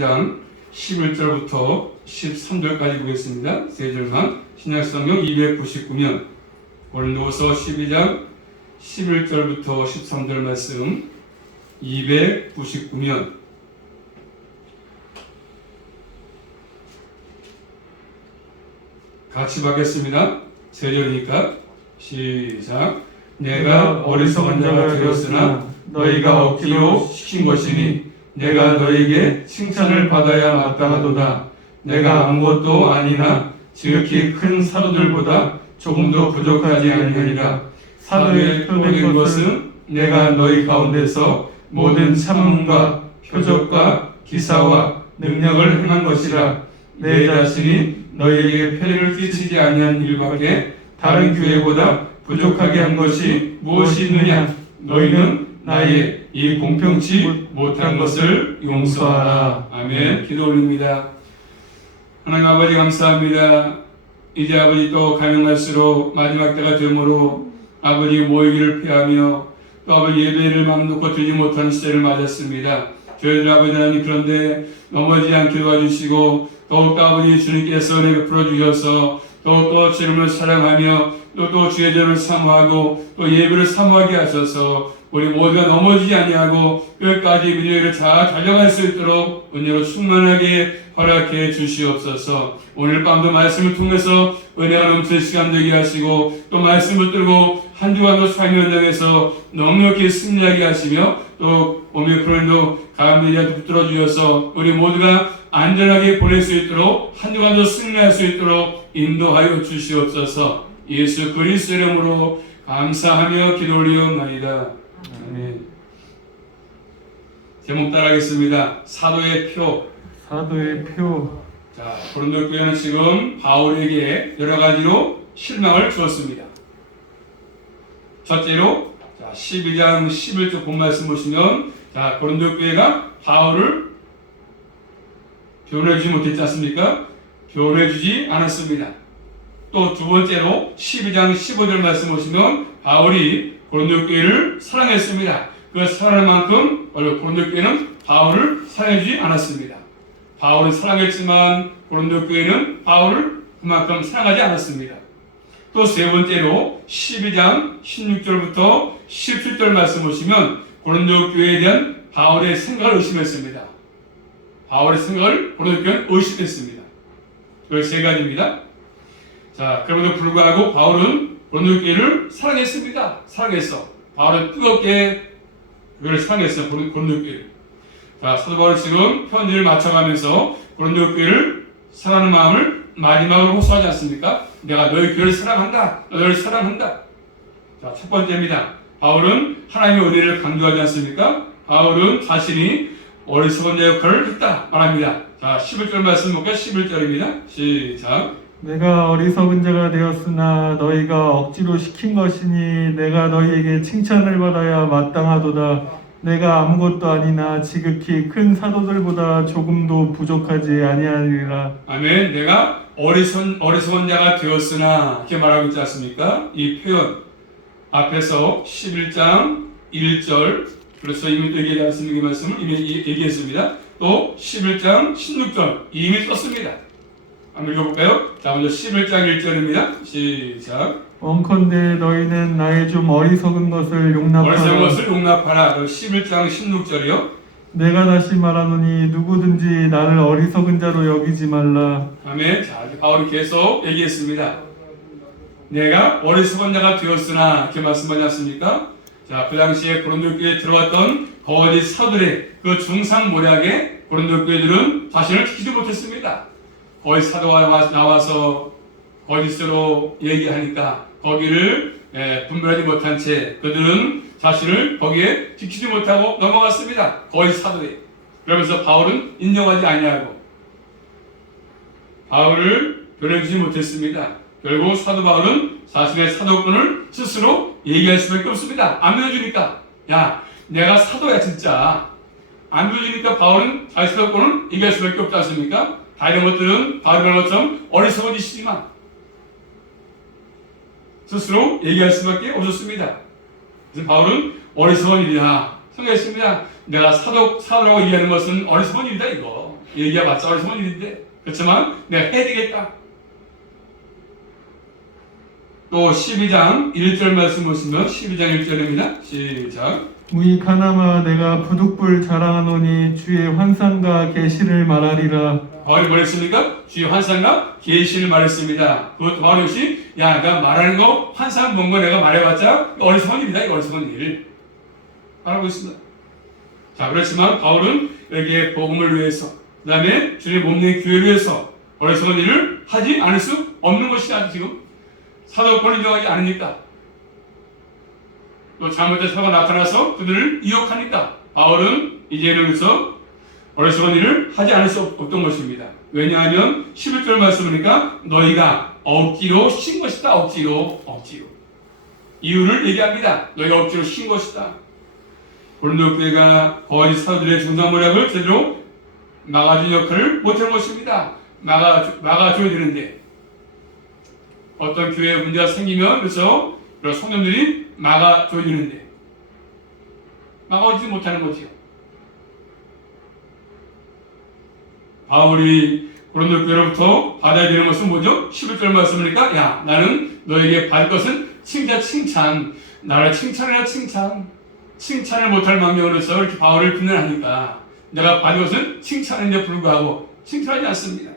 장 11절부터 13절까지 보겠습니다. 세 절만. 신약성경 299면 고린도서 12장 11절부터 13절 말씀 299면 같이 받겠습니다. 세 절이니까 시작. 내가 어리석은 자가 되었으나 너희가 억지로 시킨 것이니 내가 너희에게 칭찬을 받아야 마땅하도다. 내가 아무것도 아니나 지극히 큰 사도들보다 조금도 부족하지 아니하니라. 사도의 표된 것은 내가 너희 가운데서 모든 참음과 표적과 기사와 능력을 행한 것이라. 내 자신이 너희에게 폐를 끼치지 아니한 일밖에 다른 교회보다 부족하게 한 것이 무엇이 있느냐. 너희는 나의 이 공평치 못한 것을 용서하라. 아멘. 기도 올립니다. 하나님 아버지 감사합니다. 이제 아버지 또 가면 갈수록 마지막 때가 되므로 아버지 모이기를 피하며 또 아버지 예배를 맘 놓고 드리지 못하는 시대를 맞았습니다. 저희들 아버지 하나님 그런데 넘어지지 않게 도와주시고 더욱더 아버지 주님께서 은혜 베풀어 주셔서 더욱더 주님을 사랑하며 또 주의 전을 사모하고 또 예배를 사모하게 하셔서 우리 모두가 넘어지지 아니하고 끝까지 믿음으로 잘 달려갈 수 있도록 은혜로 충만하게 허락해 주시옵소서. 오늘 밤도 말씀을 통해서 은혜가 넘치는 시간 되게 하시고 또 말씀을 들고 한 주간도 삶의 현장에서 넉넉히 승리하게 하시며 또 오미크론도 감리한테 붙들어 주셔서 우리 모두가 안전하게 보낼 수 있도록 한 주간도 승리할 수 있도록 인도하여 주시옵소서. 예수 그리스도 이름으로 감사하며 기도 올리옵나이다. 아멘. 제목 따라하겠습니다. 사도의 표. 사도의 표. 자, 고린도 교회는 지금 바울에게 여러 가지로 실망을 주었습니다. 첫째로 12장 11절 본 말씀 보시면 고린도 교회가 바울을 변호해주지 못했지 않습니까? 변호해주지 않았습니다. 또 두 번째로 12장 15절 말씀 보시면 바울이 고린도 교회를 사랑했습니다. 그 사랑할 만큼 고린도 교회는 바울을 사랑해주지 않았습니다. 바울은 사랑했지만 고린도 교회는 바울을 그만큼 사랑하지 않았습니다. 또 세 번째로 12장 16절부터 17절 말씀 보시면 고린도 교회에 대한 바울의 생각을 의심했습니다. 바울의 생각을 고린도 교회는 의심했습니다. 그 세 가지입니다. 자, 그럼에도 불구하고 바울은 고린도 교회를 사랑했습니다. 사랑했어. 바울은 뜨겁게 교회를 사랑했어. 고린도 교회를. 자, 사도 바울은 지금 편지를 맞춰가면서 고린도 교회를 사랑하는 마음을 마지막으로 호소하지 않습니까? 내가 너희 교회를 사랑한다. 너희를 사랑한다. 자, 첫 번째입니다. 바울은 하나님의 은혜를 강조하지 않습니까? 바울은 자신이 어리석은 자 역할을 했다 말합니다. 자, 11절 말씀 볼까요? 11절입니다. 시작. 내가 어리석은 자가 되었으나 너희가 억지로 시킨 것이니 내가 너희에게 칭찬을 받아야 마땅하도다. 내가 아무것도 아니나 지극히 큰 사도들보다 조금도 부족하지 아니하리라. 아멘. 내가 어리석은 자가 되었으나 이렇게 말하고 있지 않습니까? 이 표현 앞에서 11장 1절 그래서 이미 또 얘기하지 않습니까? 이 말씀을 이미 얘기했습니다. 또 11장 16절 이미 썼습니다. 한번 읽어볼까요? 자, 먼저 11장 1절입니다. 시작. 원컨대 너희는 나의 좀 어리석은 것을 용납하라. 어리석은 것을 용납하라. 11장 16절이요. 내가 다시 말하노니 누구든지 나를 어리석은 자로 여기지 말라. 아멘. 자, 바울이 계속 얘기했습니다. 내가 어리석은 자가 되었으나 이렇게 말씀하지 않습니까? 자, 그 당시에 고린도 교회에 들어왔던 거짓 사도들의 그 중상모략에 고린도 교회들은 자신을 지키지 못했습니다. 거짓 사도가 나와서 거짓으로 얘기하니까 거기를 분별하지 못한 채 그들은 자신을 거기에 지키지 못하고 넘어갔습니다. 거짓 사도에. 그러면서 바울은 인정하지 아니하고 바울을 변해주지 못했습니다. 결국 사도 바울은 자신의 사도권을 스스로 얘기할 수밖에 없습니다. 안 믿어주니까. 야, 내가 사도야 진짜. 안 믿어주니까 바울은 자신의 사도권을 얘기할 수밖에 없지 않습니까? 다른 것들은 바울이 말한 것처럼 어리석은 짓이지만 스스로 얘기할 수밖에 없었습니다. 그래서 바울은 어리석은 일이다 생각했습니다. 내가 사도라고 얘기하는 것은 어리석은 일이다 이거. 얘기가 맞자 어리석은 일인데 그렇지만 내가 해야 되겠다. 또 12장 1절 말씀 보시면 12장 1절입니다. 시작. 무익하나마 내가 부득불 자랑하노니 주의 환상과 계시를 말하리라. 바울이 뭐랬습니까? 주의 환상과 계시를 말했습니다. 그것도 바울이 역시 야, 내가 말하는 거 환상 본 거 내가 말해봤자 어리석은 일이다. 이 어리석은 일 말하고 있습니다. 자, 그렇지만 바울은 여기에 복음을 위해서 그 다음에 주님의 몸된 교회를 위해서 어리석은 일을 하지 않을 수 없는 것이다. 지금 사도권을 인정하지 않으니까 또 잘못된 사고가 나타나서 그들을 이욕하니까 바울은 이제는 그래서 어리석은 일을 하지 않을 수 없던 것입니다. 왜냐하면 11절 말씀이니까 너희가 억지로 신 것이다. 억지로 이유를 얘기합니다. 너희가 억지로 신 것이다. 고린도 교회가 거짓 사도들의 중상모략을 제대로 막아준 역할을 못한 것입니다. 막아줘야 되는데 어떤 교회에 문제가 생기면 그래서 그런 성도들이 막아줘야 되는데 막아주지 못하는 거지요. 바울이 고린도 교회로부터 받아야 되는 것은 뭐죠? 11절 말씀이니까 야 나는 너에게 받을 것은 칭찬 나를 칭찬해라 칭찬을 못할 망정으로서 이렇게 바울을 비난하니까 내가 받은 것은 칭찬인데 불구하고 칭찬하지 않습니다.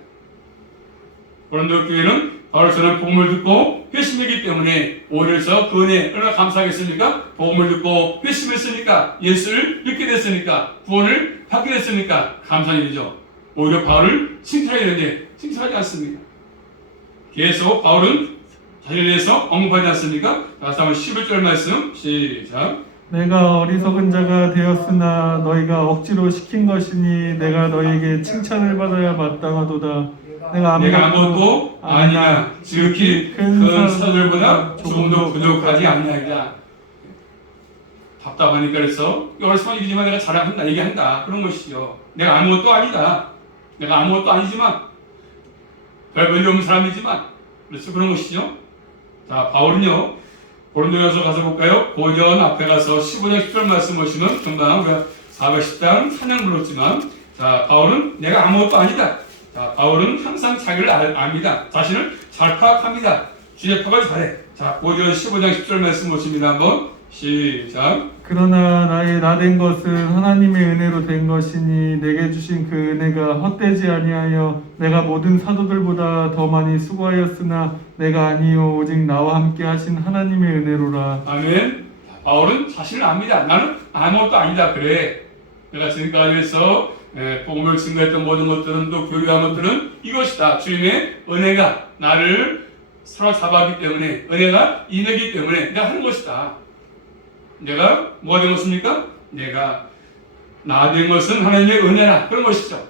고린도 교회는 바로 저는 복음을 듣고 회심했기 때문에 오히려서 그 은혜 얼마나 감사하겠습니까? 복음을 듣고 회심했으니까 예수를 믿게 됐으니까 구원을 받게 됐으니까 감사한 일이죠. 오히려 바울을 칭찬해야 되는데 칭찬하지 않습니다. 계속 바울은 자신에 대해서 언급하지 않습니까? 다시 한번 11절 말씀 시작. 내가 어리석은 자가 되었으나 너희가 억지로 시킨 것이니 내가 너희에게 칭찬을 받아야 마땅하도다. 내가 아무것도 아니라 지극히 큰 사도들보다 조금도 부족하지 않냐이다. 답답하니까 그래서 어리석은 일이지만 내가 자랑한다 얘기한다 그런 것이죠. 내가 아무것도 아니다. 내가 아무것도 아니지만 별 볼일 없는 사람이지만 그래서 그런 것이죠. 자, 바울은요 고린도전서 가서 볼까요? 고전 앞에 가서 15장 10절 말씀 보시면 금방 우리가 410장 찬양 불렀지만 자, 바울은 내가 아무것도 아니다. 자, 바울은 항상 자기를 압니다. 자신을 잘 파악합니다. 주의 파악을 잘해. 자, 고전 15장 10절 말씀 보십니다. 한번 시작. 그러나 나의 나된 것은 하나님의 은혜로 된 것이니 내게 주신 그 은혜가 헛되지 아니하여 내가 모든 사도들보다 더 많이 수고하였으나 내가 아니요 오직 나와 함께 하신 하나님의 은혜로라. 아멘. 바울은 자신을 압니다. 나는 아무것도 아니다. 그래. 내가 지금까지 해서 복음을 증거했던 모든 것들은 또 교류한 것들은 이것이다. 주님의 은혜가 나를 사로잡았기 때문에 은혜가 인하기 때문에 내가 하는 것이다. 내가 뭐가 된 것입니까? 내가 나 된 것은 하나님의 은혜라 그런 것이죠.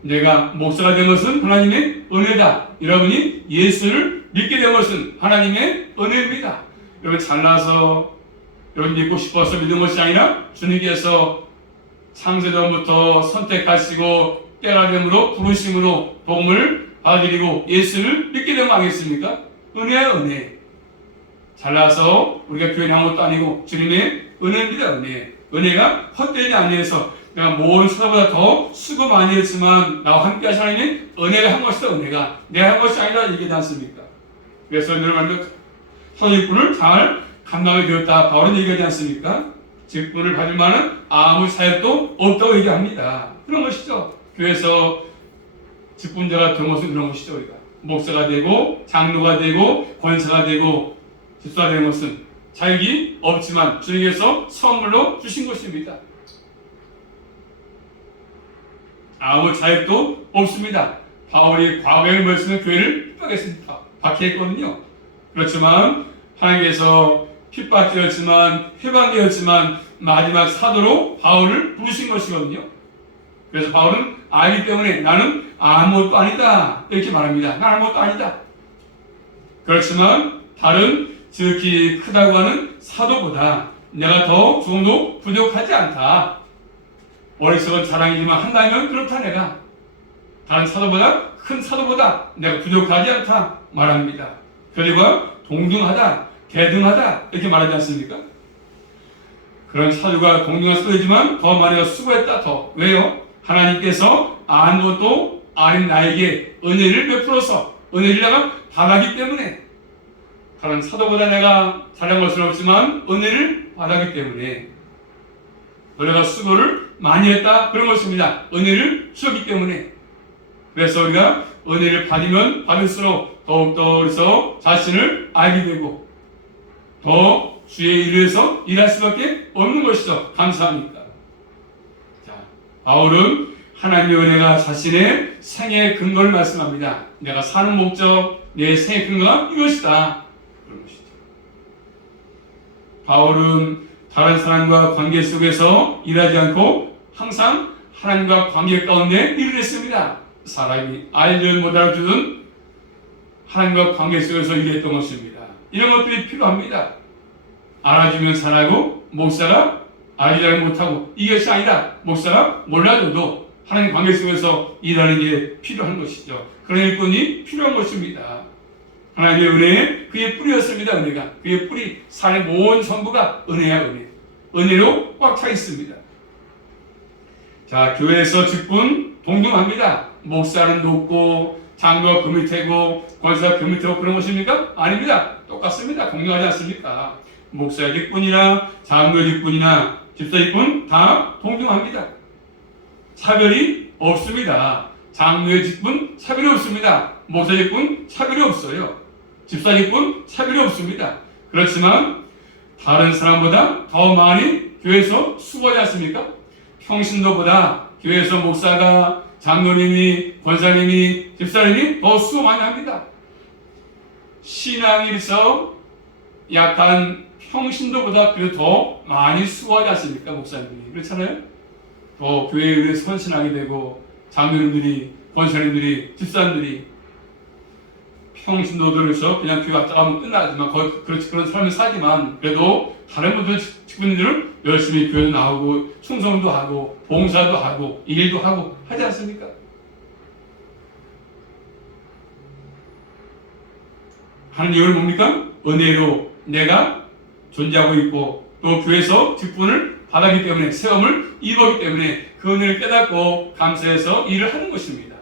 내가 목사가 된 것은 하나님의 은혜다. 여러분이 예수를 믿게 된 것은 하나님의 은혜입니다. 여러분 잘나서 여러분 믿고 싶어서 믿은 것이 아니라 주님께서 창세전부터 선택하시고 때가 됨으로 부르심으로 복음을 받아들이고 예수를 믿게 되면 아니겠습니까? 은혜야 은혜. 잘나서 우리가 교회는 아무것도 아니고 주님의 은혜입니다. 은혜가 헛되지 아니해서 내가 모든 사람보다 더 수고 많이 했지만 나와 함께 하신 하나님의 은혜가 한 것이다. 은혜가 내가 한 것이 아니라 얘기하지 않습니까? 그래서 여러분 선입군을 잘 감당하게 되었다. 바울은 얘기하지 않습니까? 직분을 받을 만한 아무 사역도 없다고 얘기합니다. 그런 것이죠. 교회에서 직분자가 된 것은 그런 것이죠. 우리가 목사가 되고 장로가 되고 권사가 되고 집사가 되는 것은 자격이 없지만 주님께서 선물로 주신 것입니다. 아무 자격도 없습니다. 바울이 과거에 말씀은 교회를 핍박했습니다. 박해했거든요. 그렇지만 하나님께서 핍박되었지만 해방되었지만 마지막 사도로 바울을 부르신 것이거든요. 그래서 바울은 알기 때문에 나는 아무것도 아니다 이렇게 말합니다. 난 아무것도 아니다. 그렇지만 다른 지극히 크다고 하는 사도보다 내가 더 조금도 부족하지 않다. 어리석은 자랑이지만 한다면 그렇다. 내가 다른 사도보다 큰 사도보다 내가 부족하지 않다 말합니다. 그리고 동등하다 대등하다 이렇게 말하지 않습니까? 그런 사도가 동등한 사도이지만 더 많이 수고했다. 더 왜요? 하나님께서 아는 것도 아닌 나에게 은혜를 베풀어서 은혜를 내가 받았기 때문에, 다른 사도보다 내가 잘한 것은 없지만 은혜를 받았기 때문에, 우리가 수고를 많이 했다 그런 것입니다. 은혜를 주었기 때문에. 그래서 우리가 은혜를 받으면 받을수록 더욱더 우리서 자신을 알게 되고 더 주의 일을 위해서 일할 수밖에 없는 것이죠. 감사합니까? 자, 바울은 하나님의 은혜가 자신의 생애의 근거를 말씀합니다. 내가 사는 목적, 내 생의 근거가 이것이다. 그런 것이죠. 바울은 다른 사람과 관계 속에서 일하지 않고 항상 하나님과 관계 가운데 일을 했습니다. 사람이 알든 못 알아주든 하나님과 관계 속에서 일했던 것입니다. 이런 것들이 필요합니다. 알아주면 잘하고 목사가 알아주지 못하고 이것이 아니라 목사가 몰라줘도 하나님 관계 속에서 일하는 게 필요한 것이죠. 그런 일꾼이 필요한 것입니다. 하나님의 은혜에 그의 뿌리였습니다. 은혜가 그의 뿌리, 삶의 모든 전부가 은혜야. 은혜. 은혜로 꽉 차 있습니다. 자, 교회에서 직분 동등합니다. 목사는 높고 장로가 그 밑에고 권사가 그 밑에고 그런 것입니까? 아닙니다. 똑같습니다. 공평하지 않습니까? 목사의 직분이나 장로의 직분이나 집사 직분 다 동등합니다. 차별이 없습니다. 장로의 직분 차별이 없습니다. 목사 직분 차별이 없어요. 집사 직분 차별이 없습니다. 그렇지만 다른 사람보다 더 많이 교회에서 수고하지 않습니까? 평신도보다 교회에서 목사가, 장로님이, 권사님이, 집사님이 더 수고 많이 합니다. 신앙에서 약간 평신도보다 그래도 더 많이 수고하지 않습니까? 목사님들이. 그렇잖아요? 더 교회에 의해 헌신하게 되고, 장로님들이, 권사님들이, 집사님들이 평신도들에서 그냥 교회 왔다 가면 끝나지만 그런 삶을 살지만 그래도 다른 분들 직분들은 열심히 교회도 나오고 충성도 하고 봉사도 하고 일도 하고 하지 않습니까? 하는 이유는 뭡니까? 은혜로 내가 존재하고 있고 또 교회에서 직분을 받았기 때문에 세움을 입었기 때문에 그 은혜를 깨닫고 감사해서 일을 하는 것입니다.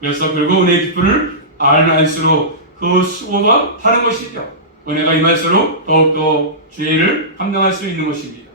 그래서 결국 은혜의 기쁨을 알면 알수록 그 수고가 다른 것이죠. 은혜가 임할수록 더욱더 주의 일을 감당할 수 있는 것입니다.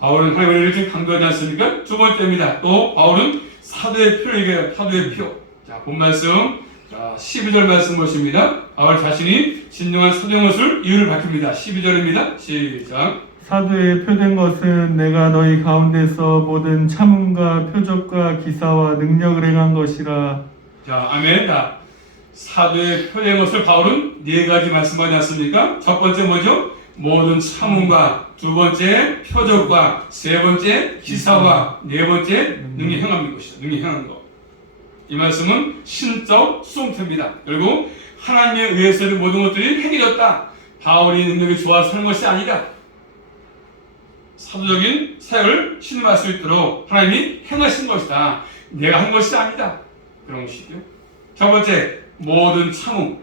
바울은 하나님의 은혜를 좀 강조하지 않습니까? 두 번째입니다. 또 바울은 사도의 표를 얘기해요. 사도의 표. 자, 본 말씀 12절 말씀 보십니다. 바울 자신이 진정한 사도인 것을 이유를 밝힙니다. 12절입니다. 시작. 사도의 표된 것은 내가 너희 가운데서 모든 참음과 표적과 기사와 능력을 행한 것이라. 자, 아멘. 자, 사도의 표된 것을 바울은 네 가지 말씀하지 않습니까? 첫 번째 뭐죠? 모든 참음과, 두 번째 표적과, 세 번째 기사와, 네 번째 능력 행한 것이죠. 능력 행한 것. 이 말씀은 신적 수동태입니다. 결국 하나님에 의해서 모든 것들이 행해졌다. 바울이 능력이 좋아서 하는 것이 아니라 사도적인 사역을 신임할 수 있도록 하나님이 행하신 것이다. 내가 한 것이 아니다. 그런 것이죠. 첫 번째, 모든 참음.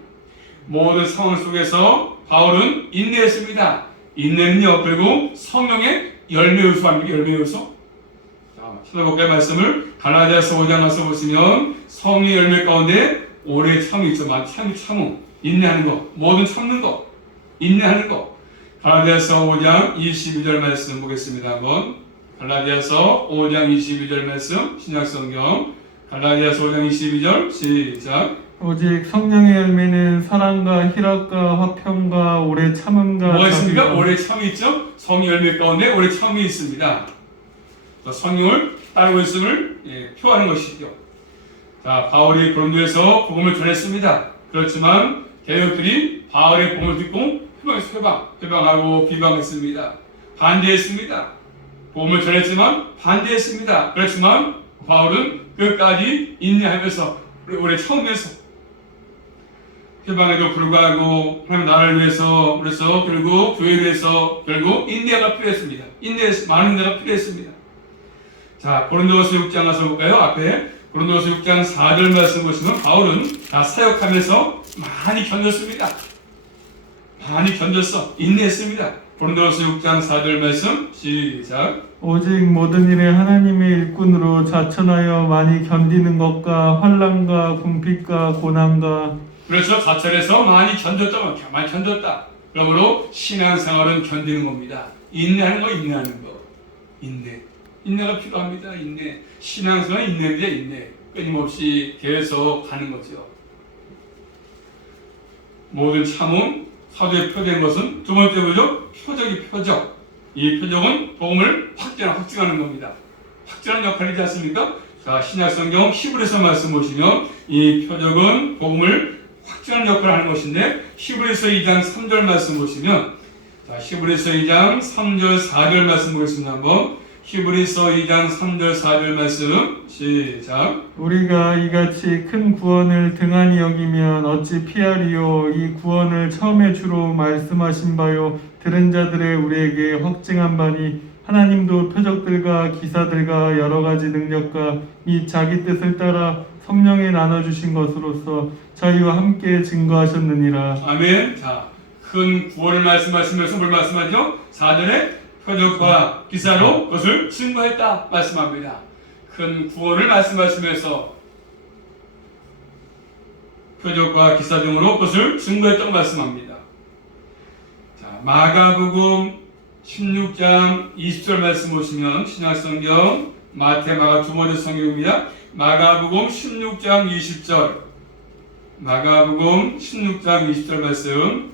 모든 상황 속에서 바울은 인내했습니다. 인내는요, 그리고 성령의 열매 요소입니다. 열매 요소. 자, 찾아볼까요? 말씀을 갈라디아서 5장 가서 보시면 성의 열매 가운데 오래 참음이 있죠. 참음. 인내하는 것. 모든 참는 것. 인내하는 것. 갈라디아서 5장 22절 말씀 보겠습니다. 한번 갈라디아서 5장 22절 말씀 신약성경 갈라디아서 5장 22절 시작. 오직 성령의 열매는 사랑과 희락과 화평과 오래 참음과 뭐가 있습니까? 오래 참음이 있죠? 성의 열매 가운데 오래 참음이 있습니다. 성령을 따르고 있음을 표하는 것이죠. 자, 바울이 고린도에서 복음을 전했습니다. 그렇지만 대적들이 바울의 복음을 듣고 회방하고 비방했습니다. 반대했습니다. 복음을 전했지만 반대했습니다. 그렇지만 바울은 끝까지 인내하면서 오래 참으면서 회방에도 불구하고 하나님 나라를 위해서 그래서 결국 교회를 위해서 결국 인내가 필요했습니다. 많은 인내가 필요했습니다. 자, 고린도서 6장 가서 볼까요? 앞에 고린도서 6장 4절 말씀 보시면 바울은 다 사역하면서 많이 견뎠습니다. 많이 견뎠어. 인내했습니다. 고린도후서 6장 4절 말씀 시작. 오직 모든 일에 하나님의 일꾼으로 자천하여 많이 견디는 것과 환난과 궁핍과 고난과 그래서 자철에서 많이 견뎠다. 많이 견뎠다. 그러므로 신앙생활은 견디는 겁니다. 인내하는 거, 인내하는 거. 인내가 필요합니다. 인내. 신앙생활은 인내입니다. 인내. 끊임없이 계속 가는 거죠. 모든 참음, 사도에 표된 것은 두 번째 뭐죠? 표적. 이 표적은 복음을 확증하는 겁니다. 확증하는 역할이지 않습니까? 자, 신약성경 히브리서 말씀 보시면 이 표적은 복음을 확증하는 역할을 하는 것인데 히브리서 2장 3절 말씀 보시면 자, 히브리서 2장 3절 4절 말씀 보겠습니다. 한번 히브리서 2장 3절 4절 말씀 시작. 우리가 이같이 큰 구원을 등한히 여기면 어찌 피하리요. 이 구원을 처음에 주로 말씀하신 바요 들은 자들의 우리에게 확증한 바니 하나님도 표적들과 기사들과 여러 가지 능력과 및 자기 뜻을 따라 성령에 나눠주신 것으로서 저희와 함께 증거하셨느니라. 아멘. 자, 큰 구원을 말씀하시면서 뭘 말씀하죠? 4절에 표적과 기사로 그것을 증거했다 말씀합니다. 큰 구원을 말씀하시면서 표적과 기사 등으로 그것을 증거했다고 말씀합니다. 자, 마가복음 16장 20절 말씀 보시면 신약성경 마태 마가 두 번째 성경입니다. 마가복음 16장 20절 마가복음 16장 20절 말씀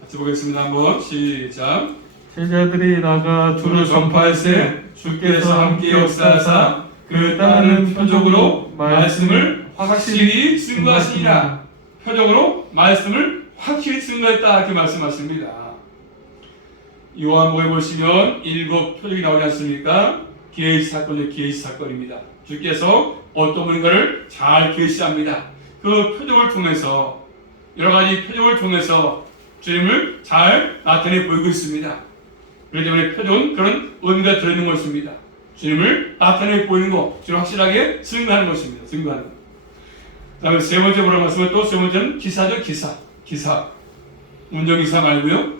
같이 보겠습니다. 한번 시작. 제자들이 나가 주를 전파할세 주께서 함께 역사하사 그 따르는 표적으로 말씀을 확실히 증거하시니라. 표적으로 말씀을 확실히 증거했다 이렇게 말씀하십니다. 요한복음에 보시면 7 표적이 나오지 않습니까? 계시 사건입니다. 주께서 어떤 분인가를 잘 계시합니다. 그 표적을 통해서 여러 가지 표적을 통해서 주님을 잘 나타내 보이고 있습니다. 그렇기 때문에 표적은 그런 의미가 들어있는 것입니다. 주님을 나타내 보이는 것, 주님을 확실하게 증거하는 것입니다. 증거하는 것. 그다음에 세 번째 뭐라고 말씀하면 또 세 번째는 기사죠. 기사. 운전기사 말고요.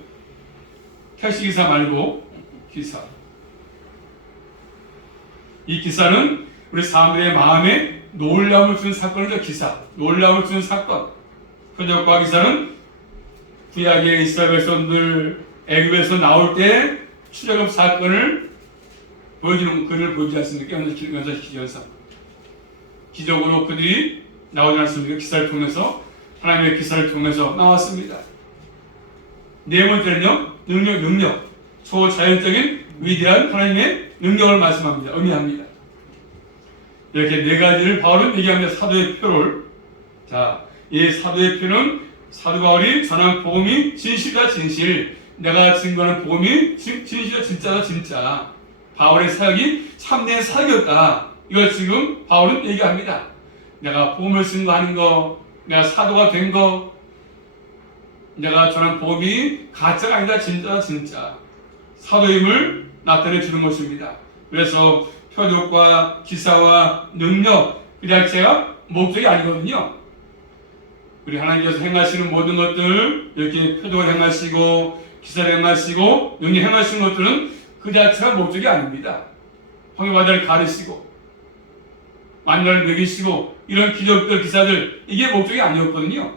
택시기사 말고 기사. 이 기사는 우리 사람들의 마음에 놀라움을 주는 사건이죠. 기사. 놀라움을 주는 사건. 표적과 기사는 구약의 이스라엘 백성들 애굽에서 나올 때 출애굽 사건을 보여주는 그를 보여주지 않습니까? 연사시키면서 기적으로 그들이 나오지 않습니까? 기사를 통해서 하나님의 기사를 통해서 나왔습니다. 네 번째는요, 능력. 초자연적인 위대한 하나님의 능력을 말씀합니다. 의미합니다. 이렇게 네 가지를 바울은 얘기합니다. 사도의 표를. 자, 이 사도의 표는 사도 바울이 전한 복음이 진실이다 진실. 내가 증거하는 복음이 진실이다 진짜다 진짜. 바울의 사역이 참된 사역이었다. 이걸 지금 바울은 얘기합니다. 내가 복음을 증거하는 거, 내가 사도가 된 거, 내가 전한 복음이 가짜가 아니다 진짜다 진짜. 사도임을 나타내 주는 것입니다. 그래서 표적과 기사와 능력 그 자체가 목적이 아니거든요. 우리 하나님께서 행하시는 모든 것들 이렇게 표적을 행하시고 기사를 행하시고 능력 행하시는 것들은 그 자체가 목적이 아닙니다. 황해바다를 가르시고 만나를 먹이시고 이런 기적들 기사들 이게 목적이 아니었거든요.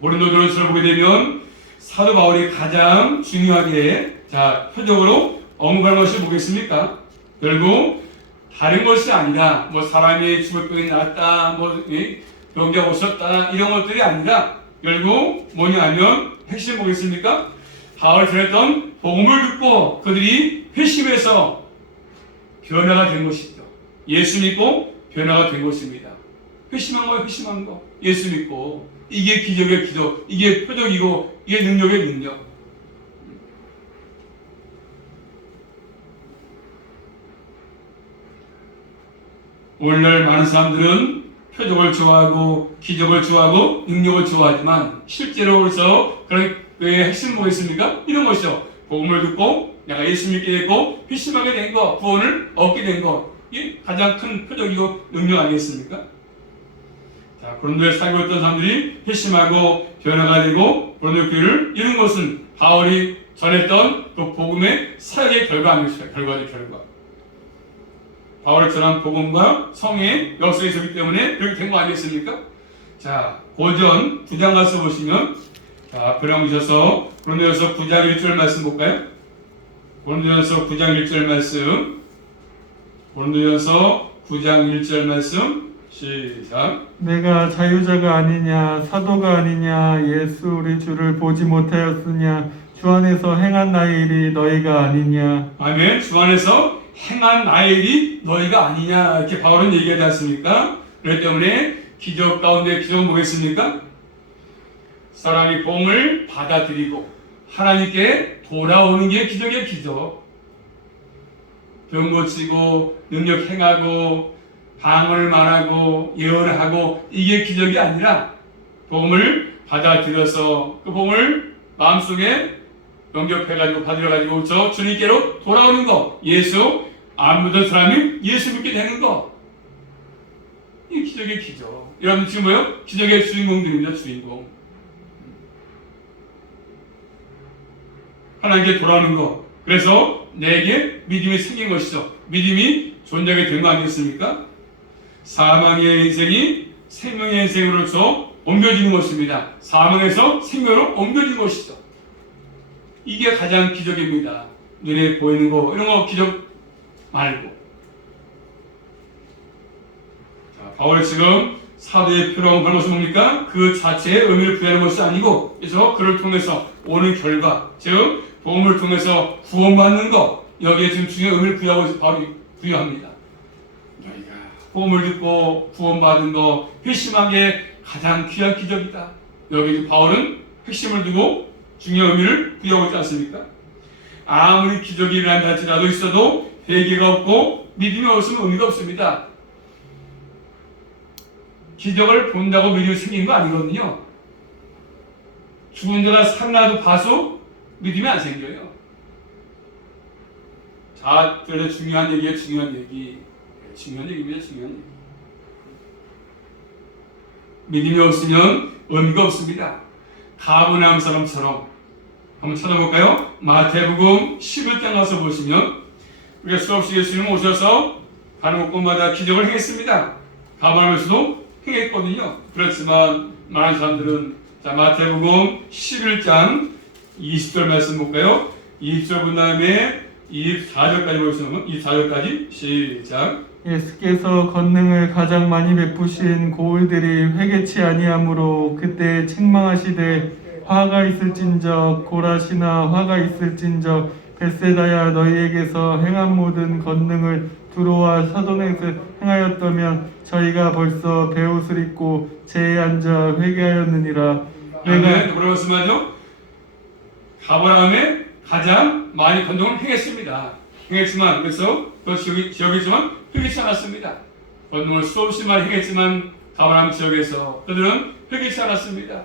고린도전서를 보게 되면 사도 바울이 가장 중요하게 표적으로 언급하는 것이 뭐겠습니까? 결국 다른 것이 아니라 뭐 사람이 죽을 병이 났다, 병자가 오셨다 이런 것들이 아니라 결국 뭐냐면 핵심 뭐겠습니까? 바울이 전했던 복음을 듣고 그들이 회심해서 변화가 된 것이죠. 예수 믿고 변화가 된 것입니다. 회심한 거. 예수 믿고 이게 기적의 기적, 이게 표적이고 이게 능력의 능력. 오늘날 많은 사람들은 표적을 좋아하고 기적을 좋아하고 능력을 좋아하지만 실제로 그래서 그런 핵심 뭐겠습니까? 이런 것이죠. 복음을 듣고 내가 예수 믿게 됐고 회심하게 된 거, 구원을 얻게 된 거, 이게 가장 큰 표적이고 능력 아니겠습니까? 자, 고린도에 살고 있던 사람들이 회심하고 변화가 되고 고린도 교회를 이룬 것은 바울이 전했던 그 복음의 사역의 결과입니다. 결과. 바울이 전한 복음과 성의 역사에 있었기 때문에 그렇게 된 거 아니겠습니까? 자, 고전 9장 가서 보시면, 자, 그러셔서 고린도전서 9장 1절 말씀 볼까요? 고린도전서 9장 1절 말씀. 고린도전서 9장 1절 말씀. 시작. 내가 자유자가 아니냐 사도가 아니냐 예수 우리 주를 보지 못하였으냐 주 안에서 행한 나의 일이 너희가 아니냐. 아멘. 주 안에서 행한 나의 일이 너희가 아니냐 이렇게 바울은 얘기하지 않습니까? 그렇기 때문에 기적 가운데 기적은 뭐겠습니까? 사람이 복음을 받아들이고 하나님께 돌아오는 게 기적이에요. 기적. 병 고치고 능력 행하고 방언을 말하고 예언을 하고 이게 기적이 아니라 복음을 받아들여서 그 복음을 마음속에 영접해가지고 받으려가지고 저 주님께로 돌아오는 거. 예수 안 믿은 사람이 예수 믿게 되는 거. 이 기적의 기적. 여러분 지금 뭐요? 기적의 주인공들입니다. 주인공. 하나님께 돌아오는 거. 그래서 내게 믿음이 생긴 것이죠. 믿음이 존재하게 된 거 아니겠습니까? 사망의 인생이 생명의 인생으로서 옮겨지는 것입니다. 사망에서 생명으로 옮겨진 것이죠. 이게 가장 기적입니다. 눈에 보이는 거 이런 거 기적 말고. 자, 바울이 지금 사도의 표라고 하는 것은 뭡니까? 그 자체의 의미를 부여하는 것이 아니고, 그래서 그를 통해서 오는 결과, 즉 복음을 통해서 구원받는 것, 여기에 지금 중요한 의미를 부여하고 있어 바울이 부여합니다. 복음을 듣고 구원받은 거, 회심한 게 가장 귀한 기적이다. 여기 바울은 핵심을 두고 중요한 의미를 부여하고 있지 않습니까? 아무리 기적이 일어난다 할지라도 있어도 회개가 없고 믿음이 없으면 의미가 없습니다. 기적을 본다고 믿음이 생긴 거 아니거든요. 죽은 자가 살아나도 봐서 믿음이 안 생겨요. 자, 그래서 중요한 얘기예요. 중요한 얘기입니다. 중요한 얘기. 믿음이 없으면 의미가 없습니다. 가버나움 사람처럼 한번 찾아볼까요? 마태복음 11장 가서 보시면 우리가 수없이 예수님 오셔서 가는 곳마다 기적을 행했습니다. 가버나움에서도 행했거든요. 그렇지만 많은 사람들은, 자, 마태복음 11장 20절 말씀 볼까요? 20절 본 다음에 24절까지 보시면 24절까지 시작. 예수께서 권능을 가장 많이 베푸신 고을들이 회개치 아니하므로 그때 책망하시되 화가 있을진저 고라시나 화가 있을진저 벳세다야 너희에게서 행한 모든 권능을 두로와 사돈에서 행하였다면 저희가 벌써 베옷을 입고 제에 앉아 회개하였느니라. 내가 뭐라고 말씀하죠? 가버나움에 가장 많이 권능을 행했습니다. 행했지만, 그래서 그 지역이지만 회개치 않았습니다. 권능을 수없이 많이 행했지만 가버나움 지역에서 그들은 회개치 않았습니다.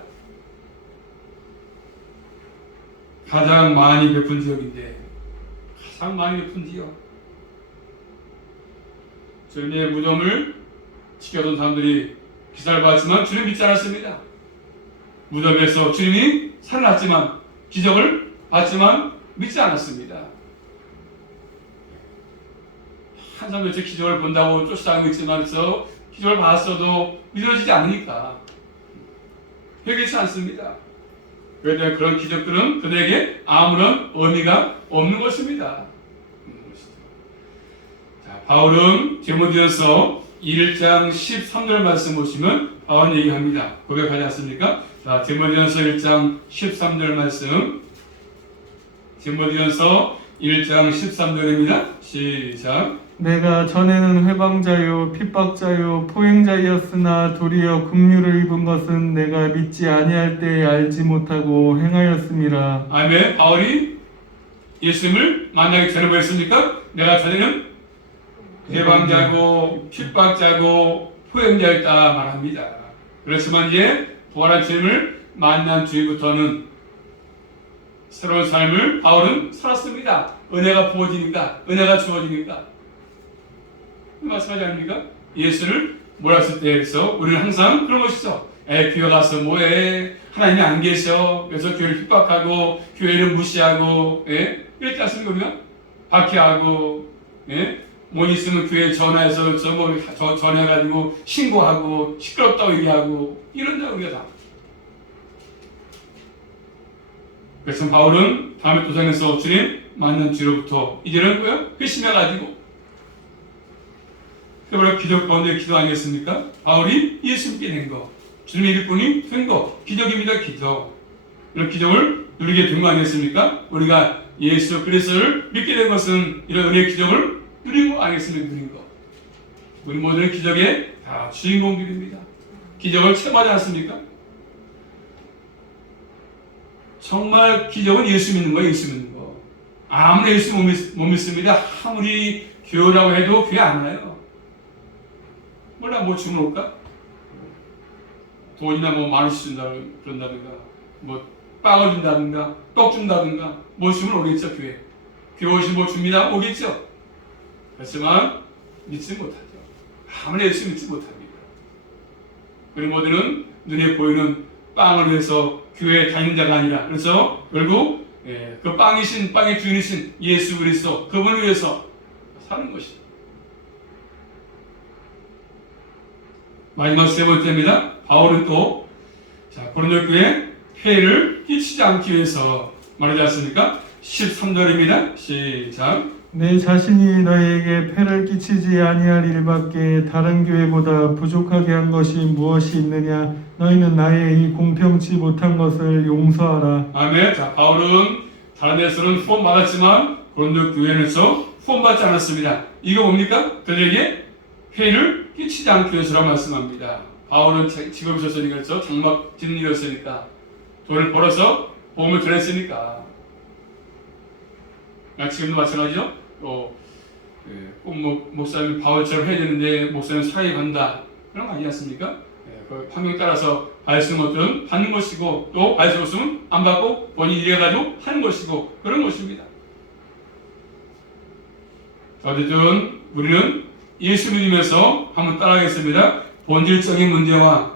가장 많이 베푼 지역인데, 가장 많이 베푼 지역. 주님의 무덤을 지켜던 사람들이 기사를 봤지만 주님 믿지 않았습니다. 무덤에서 주님이 살아났지만, 기적을 봤지만 믿지 않았습니다. 한 사람도 제 기적을 본다고 쫓아가고 있지만, 기적을 봤어도 믿어지지 않으니까 회개치 않습니다. 그런데 그런 기적들은 그들에게 아무런 의미가 없는 것입니다. 자, 바울은 디모데전서 1장 13절 말씀 보시면 바울 얘기합니다. 고백하지 않습니까? 자, 디모데전서 1장 13절 말씀. 디모데전서 1장 13절입니다. 시작. 내가 전에는 회방자요 핍박자요 포행자이었으나 도리어 긍휼을 입은 것은 내가 믿지 아니할 때에 알지 못하고 행하였음이라. 아멘. 바울이 예수님을 만나기 전에 뭐 했습니까? 내가 전에는 회방자고 핍박자고 포행자였다 말합니다. 그렇지만 이제 부활한 주님을 만난 주부터는 새로운 삶을 바울은 살았습니다. 은혜가 부어지니까, 은혜가 주어지니까. 말씀하지 않습니까? 예수를 몰았을 때 그래서 우리는 항상 그런 것이죠. 교회 가서 뭐해? 하나님이 안 계셔. 그래서 교회를 핍박하고 교회를 무시하고 이랬지 않습니까? 그러면 박해하고 뭐 있으면 교회에 전화해서 전화해가지고 신고하고 시끄럽다고 얘기하고 이런다 우리가 다. 그래서 바울은 다음에 도상에서 주님 만난 뒤로부터 이제는 뭐야? 회심해가지고 그러므로 기적 가운데 기도 아니겠습니까? 바울이 예수 믿게 된 거, 주님의 일꾼이 된 거, 기적입니다. 기적. 이런 기적을 누리게 된 거 아니겠습니까? 우리가 예수 그리스도를 믿게 된 것은 이런 은혜의 기적을 누린 거 아니겠습니까? 누린 거. 우리 모두는 기적의 다 주인공들입니다. 기적을 체험하지 않습니까? 정말 기적은 예수 믿는 거예요. 예수 믿는 거. 아무리 예수 못 믿습니다. 아무리 교회라고 해도 교회 안 와요. 몰라 뭐 주문 올까? 돈이나 뭐 10,000원씩 준다 그런다든가 뭐 빵을 준다든가 떡 준다든가 뭐 주문 오겠죠. 교회 오시 뭐 줍니다. 오겠죠. 그렇지만 믿지 못하죠. 아무리 예수 믿지 못합니다. 우리 모두는 눈에 보이는 빵을 위해서 교회에 다니는 자가 아니라 그래서 결국 그 빵의 주인이신 예수 그리스도 그분을 위해서 사는 것이죠. 마지막 세 번째입니다. 바울은 또 고린도 교회에 폐해를 끼치지 않기 위해서 말하지 않습니까? 13절입니다. 시작. 내 자신이 너희에게 폐를 끼치지 아니할 일밖에 다른 교회보다 부족하게 한 것이 무엇이 있느냐? 너희는 나의 이 공평치 못한 것을 용서하라. 아멘. 자, 바울은 다른 데서는 후원 받았지만 고린도 교회에서 후원 받지 않았습니다. 이거 뭡니까? 그들에게 폐를 끼치지 않기 위해서라고 말씀합니다. 바울은 직업이 있었으니까 그렇죠. 장막 짓는 일이었으니까 돈을 벌어서 보험을 드렸으니까. 지금도 마찬가지죠. 꼭 목사님 바울처럼 해야 되는데 목사님 사회반다 그런 거 아니지 않습니까? 그 판명에 따라서 받을 수 있는 것들은 받는 것이고 또 받을 수 없으면 안 받고 본인이 일해가지고 하는 것이고 그런 것입니다. 어쨌든 우리는 예수 믿으면서 한번 따라하겠습니다. 본질적인 문제와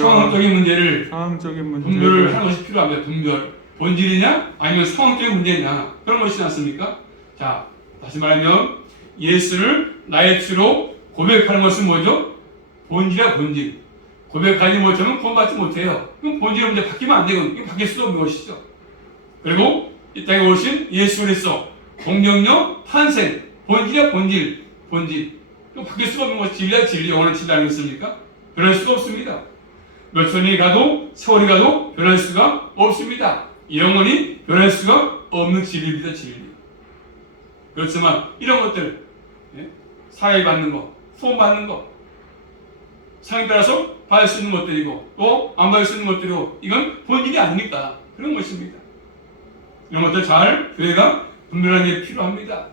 상황적인 문제를 분별을 하는 것이 필요합니다. 분별. 본질이냐 아니면 상황적인 문제냐 그런 것이지 않습니까? 자, 다시 말하면 예수를 나의 주로 고백하는 것은 뭐죠? 본질이야 본질. 고백하지 못하면 구원받지 못해요. 그럼 본질의 문제 바뀌면 안 되고 이거 바뀔 수 없는 것이죠. 그리고 이 땅에 오신 예수 그리스도 공경력 탄생 본질이야 본질. 그럼 바뀔 수가 없는 것이 진리야 진리 영원한 진리 아니겠습니까? 변할 수가 없습니다. 몇 천이 가도 세월이 가도 변할 수가 없습니다. 영원히 변할 수가 없는 진리입니다. 진리. 그렇지만 이런 것들 사회 받는 거, 후원 받는 거 상에 따라서 받을 수 있는 것들이고 또 안 받을 수 있는 것들이고 이건 본질이 아닙니까? 그런 것입니다. 이런 것들 잘 교회가 분별하는 게 필요합니다.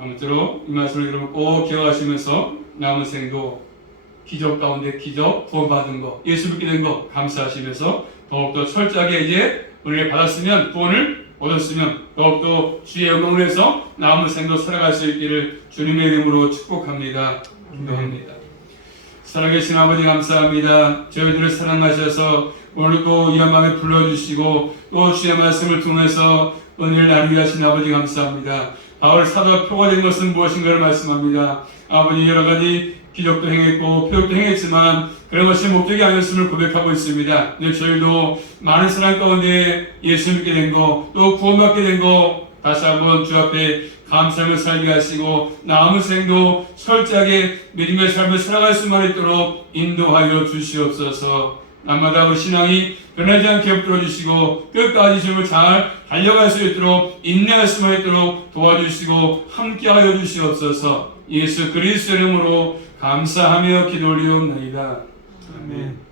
아무쪼록 이 말씀을 여러분 꼭 기억하시면서 남은 생도 기적 가운데 기적 구원받은 거 예수 믿게 된 거 감사하시면서 더욱더 철저하게 이제 은혜를 받았으면 구원을 얻었으면 더욱더 주의 영광을 위해서 남은 생도 살아갈 수 있기를 주님의 이름으로 축복합니다. 기도합니다. 살아계신 아버지 감사합니다. 저희들을 사랑하셔서 오늘 또 이 한밤에 불러주시고 또 주의 말씀을 통해서 은혜를 나누게 하신 아버지 감사합니다. 바울 사도가 표가 된 것은 무엇인가를 말씀합니다. 아버지 여러 가지 기적도 행했고 표적도 행했지만 그런 것이 목적이 아니었음을 고백하고 있습니다. 근데 저희도 많은 사람 가운데 예수 믿게 된 거, 또 구원받게 된 거 다시 한번 주 앞에 감사하며 살게 하시고 남은 생도 철저하게 믿음의 삶을 살아갈 수만 있도록 인도하여 주시옵소서. 날마다 우리 신앙이 변하지 않게 붙들어 주시고 끝까지 주님을 잘 달려갈 수 있도록 인내할 수만 있도록 도와주시고 함께하여 주시옵소서. 예수 그리스도 이름으로 감사하며 기도 올리옵나이다. 아멘.